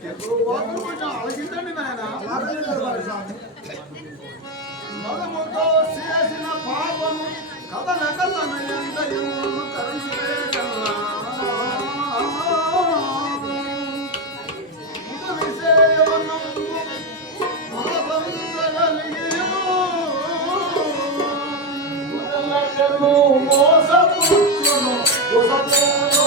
అలగించండి నాయన. మదముతో చేసిన పాపము కథన కథన ఎంత ఎన్ను కరుణే కన్నా ముద విషయవనం మాతందగలిగేను ముదలకను మోసపుత్రును మోసపుత్రును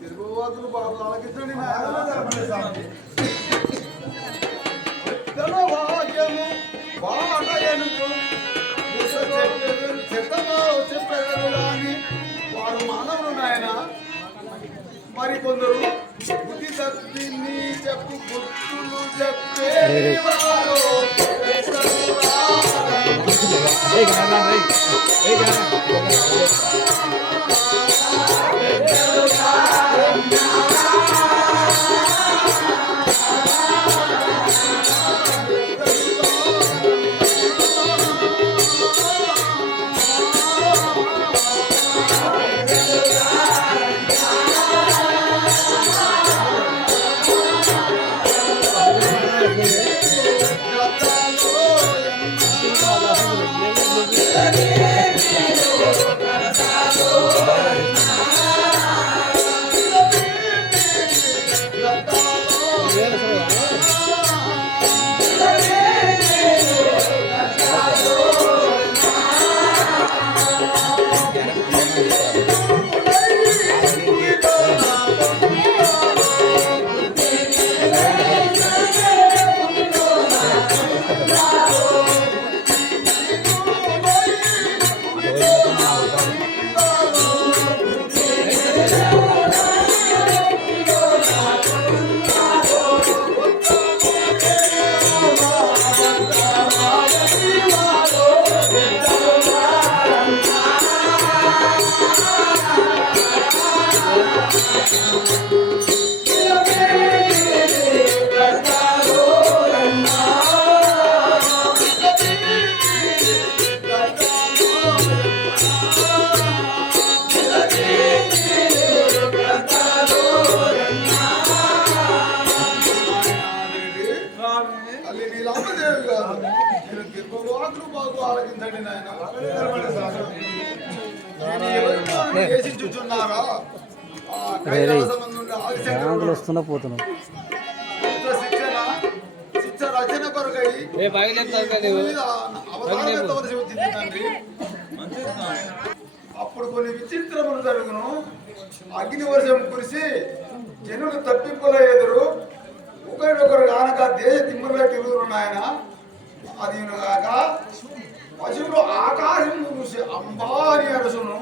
తిరుగుబాతులు బాబు ఆలకించండి భాగ్యము బాటయనుకు చెప్పేవారు కానీ వారు మానవులు నాయన. మరి కొందరు బుద్ధి తప్పిని చెప్పు గుర్తులు చెప్పేవారు వస్తున్నా పోతున్నాం రచన కొరకై అప్పుడు కొన్ని విచిత్రములు జరుగును. అగ్ని వర్షం కురిసి జనులు తప్పింపుల ఎదురు ఒకరికొకరు కానక దేశ తిమ్మురుగా తిరుగుతున్నాయన. అది కాక పశువులు ఆకాశం చూసి అంబారి అరుసును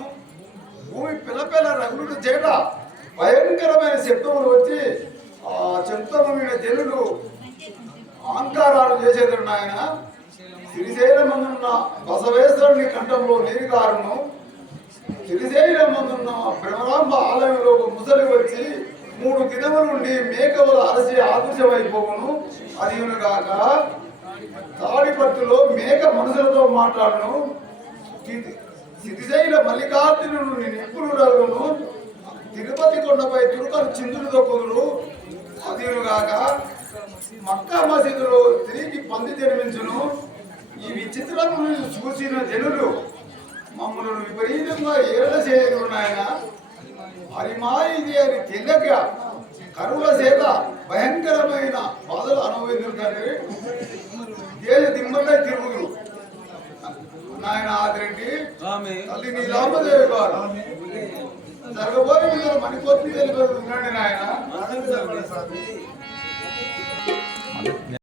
భూమి పిల్లపిల్ల రగులుడు చేట భయంకరమైన శబ్దములు వచ్చి ఆ శబ్దము మీద జనులు ఆంకారాలు చేసేది నాయన. శ్రీశైలమందున్న బసవేశ్వరుని కంఠంలో నీరు కారును, శ్రీశైలమందున్న భ్రమరాంబ ఆలయంలో ఒక ముసలి వచ్చి 3 దినముల నుండి మేకవల అరసి ఆదృశ్యమైపోవును. అదిగాక తాడిపట్టులో మేక మనుషులతో మాట్లాడును. శ్రీశైల మల్లికార్జునుని నిప్పులు రగును. తిరుపతి కొండపై తురుకలు చిందులు దొక్కుదురు. అదిగాక మక్కా మసీదులో తిరిగి పంది జన్మించును. ఈ విచిత్రములను చూసిన జనులు మమ్మల్ని విపరీతంగా ఏళ్ళ చేయరు నాయన. హరిమాయిది అని తెలియక కరువుల చేత భయంకరమైన బాధలు అనుభవించారు తండ్రి. దేశ దిమ్మలై తిరుగుదురు నాయన. ఆదిరెడ్డి తల్లి నీ రామదేవి గారు జరగబోయే మీద మణికొత్తి తెలిపి వినండి నాయన.